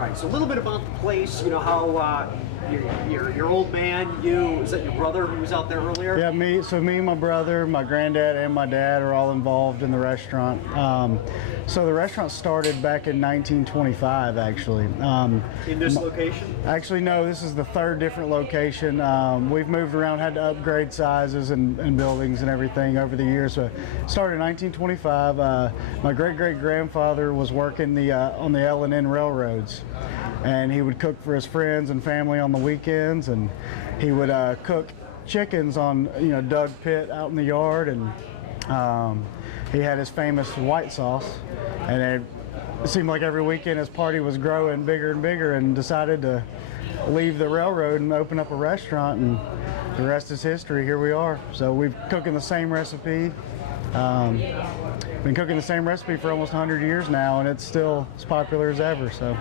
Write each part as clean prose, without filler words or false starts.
All right, so a little bit about the place, you know, how your old man, is that your brother who was out there earlier? Yeah, me, my brother, my granddad, and my dad are all involved in the restaurant. So the restaurant started back in 1925, actually. In this location? Actually, no, this is the third different location. We've moved around, had to upgrade sizes and buildings and everything over the years. So it started in 1925. My great-great-grandfather was working on the L&N railroads, and he would cook for his friends and family on the weekends, and he would cook chickens on dug pit out in the yard, and he had his famous white sauce, and it seemed like every weekend his party was growing bigger and bigger, and decided to leave the railroad and open up a restaurant, and the rest is history. Here we are. So we've cooking the same recipe. Been cooking the same recipe for almost 100 years now, and it's still as popular as ever. So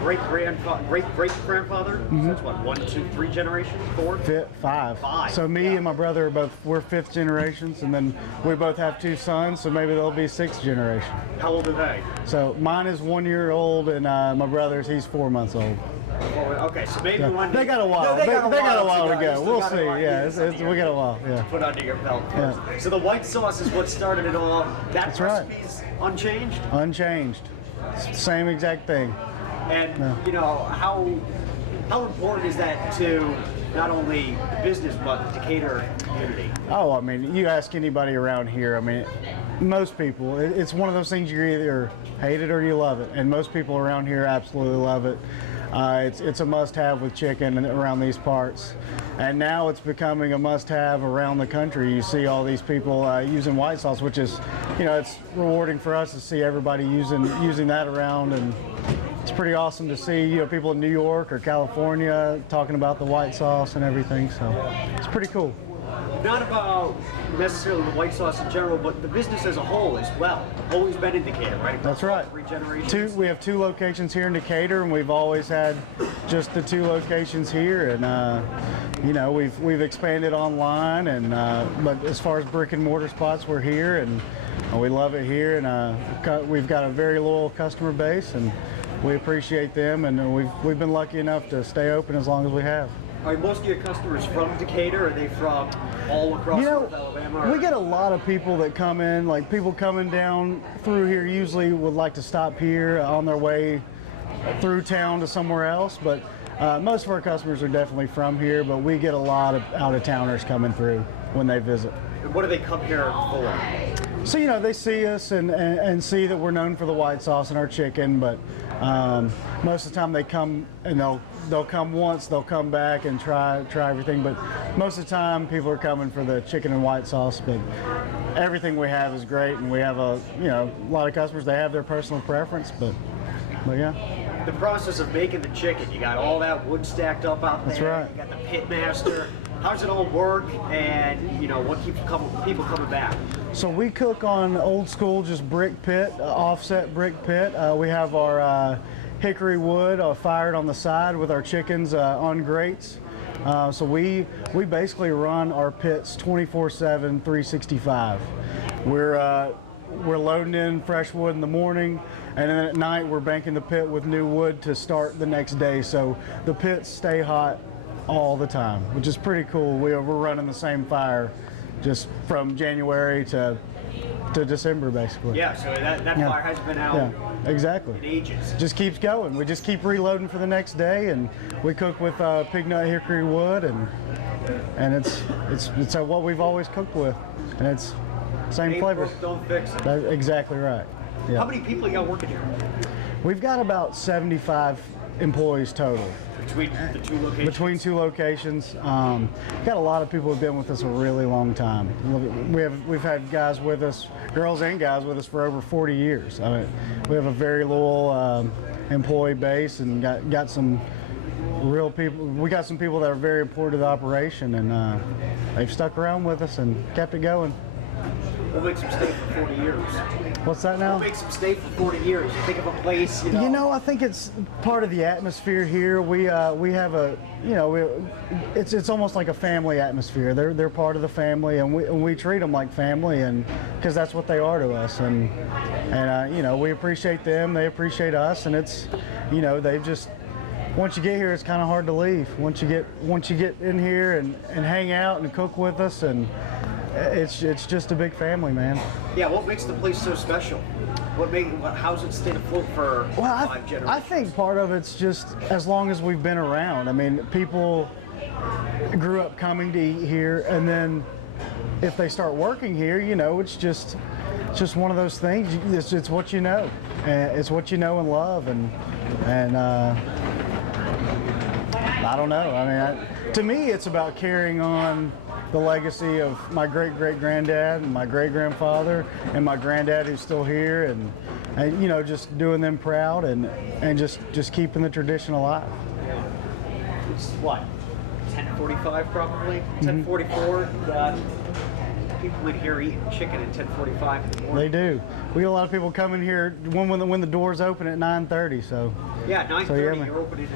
great-great-grandfather? Mm-hmm. So that's what, 1, 2, 3 generations? 4? Five. So me and my brother are we're fifth generations, and then we both have 2 sons, so maybe they'll be 6th generation. How old are they? So mine is 1 year old, and my brother's, he's 4 months old. Okay, so maybe one day. They got a while. They got a while to go. We'll see. Yeah, we got a while. Yeah. Put under your belt. Yeah. So the white sauce is what started it all. That recipe's unchanged? Unchanged. Same exact thing. And you know, how important is that to not only the business but the Decatur community? Oh, I mean, you ask anybody around here, I mean, most people, it's one of those things you either hate it or you love it, and most people around here absolutely love it. It's a must-have with chicken around these parts, and now it's becoming a must-have around the country. You see all these people using white sauce, which is, it's rewarding for us to see everybody using that around, and it's pretty awesome to see people in New York or California talking about the white sauce and everything. So it's pretty cool. Not about necessarily the white sauce in general, but the business as a whole as well. Always been in Decatur, right? That's right. 3 generations. We have 2 locations here in Decatur, and we've always had just the 2 locations here. And we've expanded online, and but as far as brick and mortar spots, we're here, and we love it here. And we've got a very loyal customer base, and we appreciate them. And we've been lucky enough to stay open as long as we have. Are most of your customers from Decatur, or are they from all across North Alabama? We get a lot of people that come in, like people coming down through here usually would like to stop here on their way through town to somewhere else, but most of our customers are definitely from here, but we get a lot of out-of-towners coming through when they visit. And what do they come here for? So, they see us and see that we're known for the white sauce and our chicken, but most of the time they come and they'll come once, they'll come back and try everything, but most of the time people are coming for the chicken and white sauce. But everything we have is great, and we have a lot of customers, they have their personal preference, but yeah. The process of making the chicken, you got all that wood stacked up out there. That's right. You got the pit master. How does it all work, and what keeps people coming back? So we cook on old school, just brick pit, offset brick pit. We have our hickory wood fired on the side with our chickens on grates. So we basically run our pits 24/7, 365. We're loading in fresh wood in the morning, and then at night we're banking the pit with new wood to start the next day. So the pits stay hot all the time, which is pretty cool. We're running the same fire just from January to December, basically. Yeah, so that fire has been out exactly. in ages. Just keeps going. We just keep reloading for the next day, and we cook with pig nut hickory wood, and it's what we've always cooked with, and it's same flavor. Don't fix it. That's exactly right. Yeah. How many people you got working here? We've got about 75 employees total. Between the 2 locations? Between 2 locations. Got a lot of people who've been with us a really long time. We've had guys with us, girls and guys with us for over 40 years. I mean, we have a very loyal employee base, and got some real people. We got some people that are very important to the operation, and they've stuck around with us and kept it going. What makes them stay for 40 years? What's that now? What makes them stay for 40 years? You think of a place, I think it's part of the atmosphere here. We have a, it's almost like a family atmosphere. They're part of the family, and we treat them like family, and because that's what they are to us. And we appreciate them, they appreciate us, and you know, they've just, once you get here, it's kind of hard to leave. Once you get in here and hang out and cook with us, and it's just a big family, man. Yeah, what makes the place so special? How's it stayed afloat for 5 generations? I think part of it's just as long as we've been around. I mean, people grew up coming to eat here, and then if they start working here, you know, it's just one of those things. It's what you know. It's what you know and love, and I don't know. I mean, to me, it's about carrying on the legacy of my great-great-granddad and my great-grandfather and my granddad who's still here, and you know, just doing them proud and just keeping the tradition alive. It's what, 10:45 probably? 10:44. People in here eating chicken at 10:45 in the morning. They do. We get a lot of people coming here when the doors open at 9:30. So yeah, 9:30. You're opening.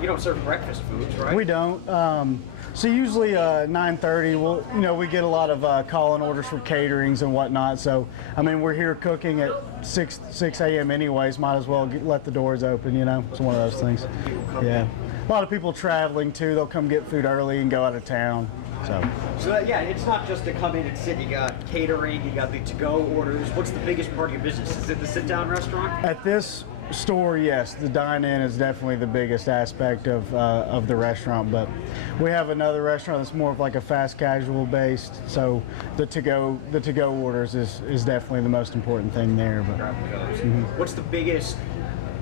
You don't serve breakfast foods, right? We don't. So usually 9:30. We get a lot of call-in orders for caterings and whatnot. So I mean, we're here cooking at 6 a.m. anyways. Might as well let the doors open. You know, it's one of those things. Yeah. A lot of people traveling too. They'll come get food early and go out of town. So yeah, it's not just to come in and sit. You got catering, you got the to-go orders. What's the biggest part of your business? Is it the sit-down restaurant? At this store, yes, the dine-in is definitely the biggest aspect of the restaurant. But we have another restaurant that's more of like a fast casual based. So the to-go orders is definitely the most important thing there. But what's the biggest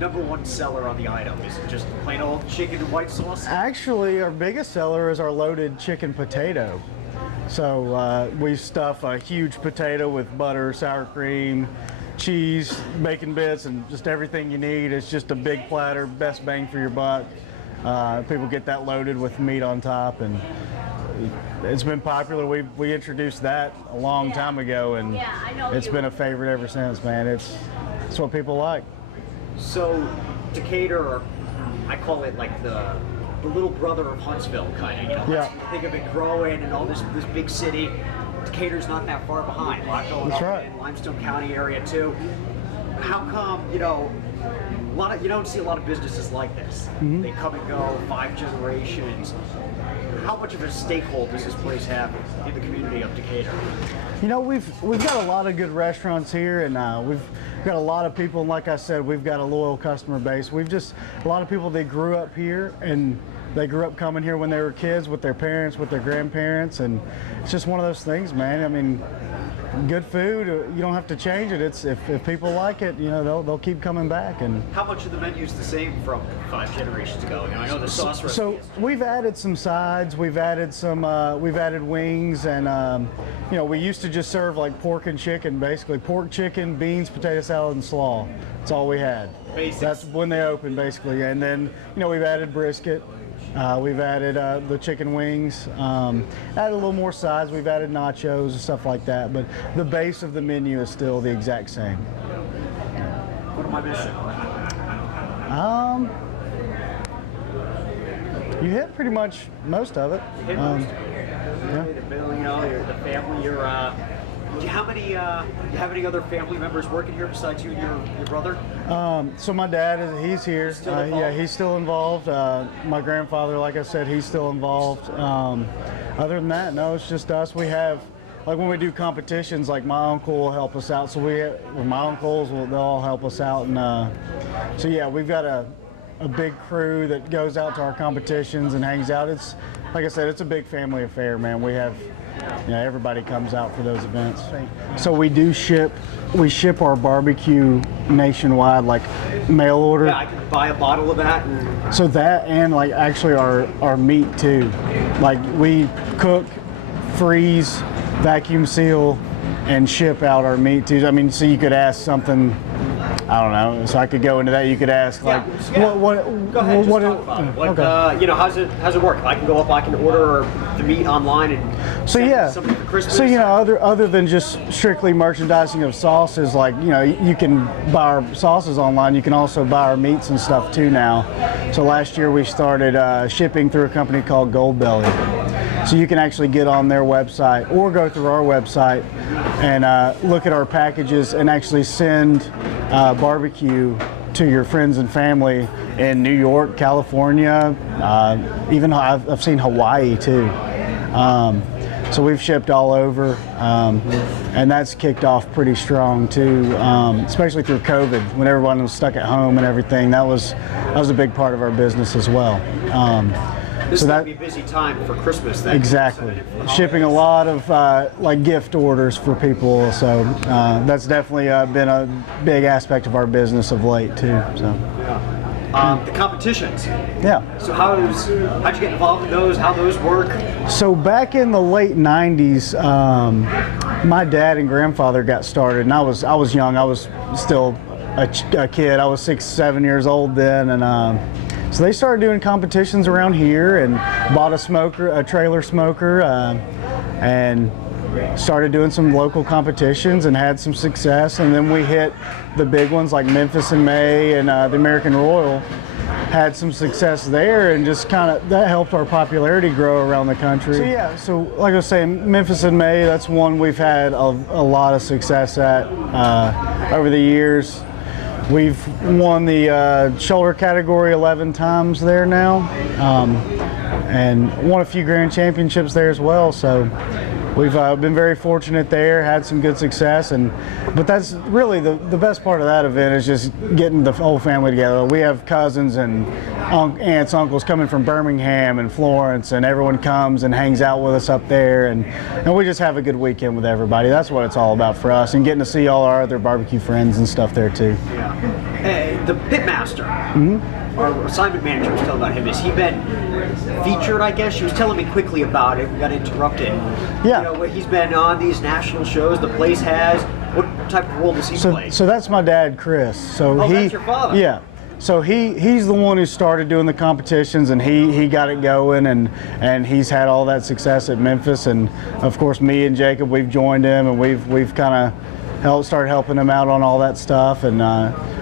#1 seller on the item? Is it just plain old chicken and white sauce? Actually, our biggest seller is our loaded chicken potato. So we stuff a huge potato with butter, sour cream, cheese, bacon bits, and just everything you need. It's just a big platter, best bang for your buck. People get that loaded with meat on top, and it's been popular. We introduced that a long time ago, and it's been a favorite ever since, man. It's what people like. So Decatur, I call it like the little brother of Huntsville, kind of. You know, yeah. Think of it growing and all this big city. Decatur's not that far behind. A lot going on in Limestone County area too. How come you don't see a lot of businesses like this? They come and go, 5 generations. How much of a stakehold does this place have in the community of Decatur? You know, we've got a lot of good restaurants here, and we've got a lot of people, and like I said, we've got a loyal customer base. We've just a lot of people that grew up here, and they grew up coming here when they were kids with their parents, with their grandparents, and it's just one of those things, man. I mean, good food, you don't have to change it. It's if people like it, you know, they'll keep coming back. And how much of the menu is the same from 5 generations ago? You know, I know the sauce recipe. So we've added some sides, we've added wings, and we used to just serve like pork and chicken, basically pork, chicken, beans, potato salad, and slaw. That's all we had. Basics. That's when they opened, basically. And then we've added brisket. We've added the chicken wings, added a little more sides. We've added nachos and stuff like that, but the base of the menu is still the exact same. What am I missing? You hit pretty much most of it. You hit most of it. Yeah. The bill, the family. Do you have any other family members working here besides you and your brother? So my dad he's here. Yeah, he's still involved. My grandfather, like I said, he's still involved. Other than that, no, it's just us. We have, like when we do competitions, like my uncle will help us out. So my uncles they'll all help us out, and so yeah, we've got a big crew that goes out to our competitions and hangs out. It's like I said, it's a big family affair, man. We have. Everybody comes out for those events. So we ship our barbecue nationwide, like mail order. Yeah, I can buy a bottle of that. So that and like actually our meat too. Like we cook, freeze, vacuum seal, and ship out our meat too. I mean, so you could ask something. I don't know. So I could go into that. You could ask like, Go ahead, just talk about it. What, okay. How's it work? If I can go up, I can order the meat online and send something for Christmas. So other than just strictly merchandising of sauces, like you can buy our sauces online. You can also buy our meats and stuff too now. So last year we started shipping through a company called Goldbelly. So you can actually get on their website or go through our website and look at our packages and actually send barbecue to your friends and family in New York, California, even I've seen Hawaii too. So we've shipped all over, and that's kicked off pretty strong too, especially through COVID when everyone was stuck at home and everything. That was a big part of our business as well. This is going to be a busy time for Christmas then. Exactly. Shipping a lot of like gift orders for people, so that's definitely been a big aspect of our business of late too. So. Yeah. The competitions. Yeah. So how'd you get involved in those? How those work? So back in the late '90s, my dad and grandfather got started, and I was young. I was still a kid. I was 6, 7 years old then, and so they started doing competitions around here and bought a trailer smoker, and started doing some local competitions and had some success. And then we hit the big ones like Memphis in May and the American Royal, had some success there, and just kind of that helped our popularity grow around the country. So yeah, so like I was saying, Memphis in May, that's one we've had a lot of success at over the years. We've won the shoulder category 11 times there now, and won a few grand championships there as well. So we've been very fortunate there, had some good success, but that's really the best part of that event is just getting the whole family together. We have cousins and aunts, uncles coming from Birmingham and Florence, and everyone comes and hangs out with us up there, and we just have a good weekend with everybody. That's what it's all about for us, and getting to see all our other barbecue friends and stuff there too. Yeah. Hey, the pitmaster, our assignment manager was telling about him. Has he been featured, I guess? She was telling me quickly about it. We got interrupted. Yeah. You know, he's been on these national shows, the place has. What type of role does he play? So that's my dad, Chris. So that's your father? Yeah. So he's the one who started doing the competitions, and he got it going, and he's had all that success at Memphis. And of course, me and Jacob, we've joined him, and we've kind of started helping him out on all that stuff. And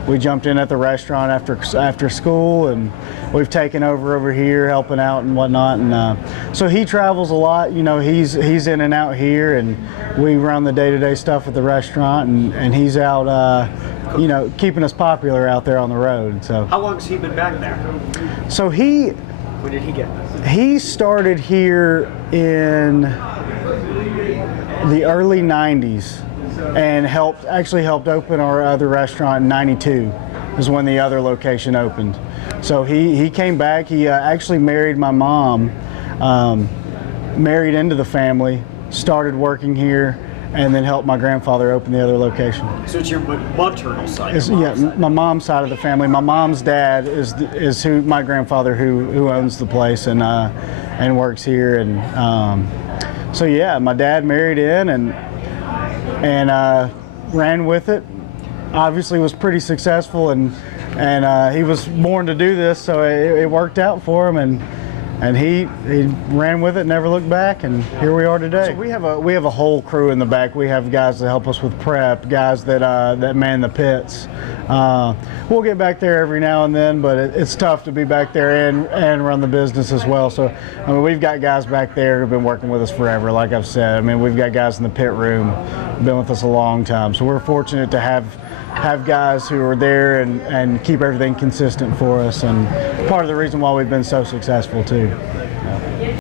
we jumped in at the restaurant after school, and we've taken over here helping out and whatnot. And so he travels a lot. You know, he's in and out here, and we run the day-to-day stuff at the restaurant, and he's out you know, keeping us popular out there on the road. So how long has he been back there? So when did he get this? He started here in the early '90s and actually helped open our other restaurant in '92 is when the other location opened. So he came back. He actually married my mom, married into the family, started working here, and then helped my grandfather open the other location. So it's your maternal side? My mom's side of the family. My mom's dad is my grandfather who owns the place and works here. And so yeah, my dad married in and ran with it. Obviously was pretty successful, and he was born to do this, so it worked out for him, and he ran with it, never looked back, and here we are today. So we have a whole crew in the back. We have guys that help us with prep, guys that man the pits. We'll get back there every now and then, but it's tough to be back there and run the business as well. So I mean, we've got guys back there who've been working with us forever, like I've said. I mean, we've got guys in the pit room, been with us a long time. So we're fortunate to have guys who are there and keep everything consistent for us, and part of the reason why we've been so successful too.